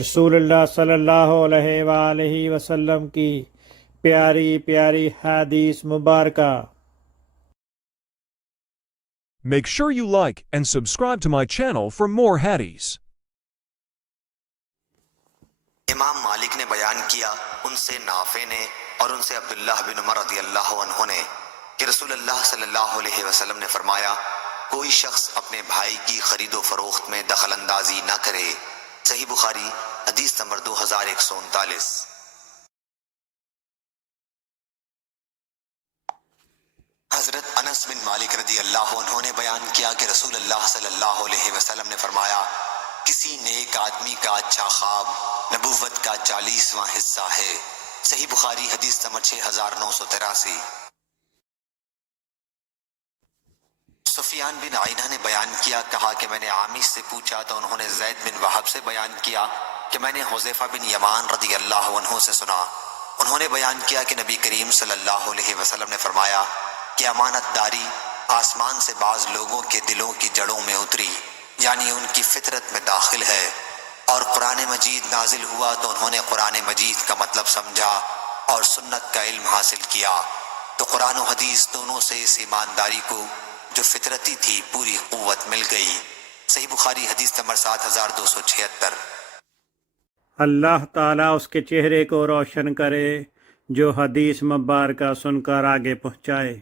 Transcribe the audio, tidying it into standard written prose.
رسول اللہ صلی اللہ علیہ وآلہ وسلم کی پیاری پیاری حدیث مبارکہ۔ Make sure you like and subscribe to my channel for more hadiths. امام مالک نے بیان کیا، ان سے نافع نے اور ان سے عبداللہ بن عمر رضی اللہ عنہ نے کہ رسول اللہ صلی اللہ علیہ وسلم نے فرمایا، کوئی شخص اپنے بھائی کی خرید و فروخت میں دخل اندازی نہ کرے۔ صحیح بخاری حدیث نمبر 2139۔ حضرت انس بن مالک رضی اللہ عنہ نے بیان کیا کہ رسول اللہ صلی اللہ علیہ وسلم نے فرمایا، کسی نیک آدمی کا اچھا خواب نبوت کا 40واں حصہ ہے۔ صحیح بخاری حدیث نمبر 6983۔ سفیان بن عینہ نے بیان کیا، کہا کہ میں نے عامش سے پوچھا تو انہوں نے زید بن وہب سے بیان کیا کہ میں نے حذیفہ بن یمان رضی اللہ عنہ سے سنا، انہوں نے بیان کیا کہ نبی کریم صلی اللہ علیہ وسلم نے فرمایا کہ امانت داری آسمان سے بعض لوگوں کے دلوں کی جڑوں میں اتری، یعنی ان کی فطرت میں داخل ہے، اور قرآن مجید نازل ہوا تو انہوں نے قرآن مجید کا مطلب سمجھا اور سنت کا علم حاصل کیا، تو قرآن و حدیث دونوں سے اس ایمانداری کو جو فطرتی تھی پوری قوت مل گئی۔ صحیح بخاری حدیث نمبر 7276۔ اللہ تعالیٰ اس کے چہرے کو روشن کرے جو حدیث مبارکہ سن کر آگے پہنچائے۔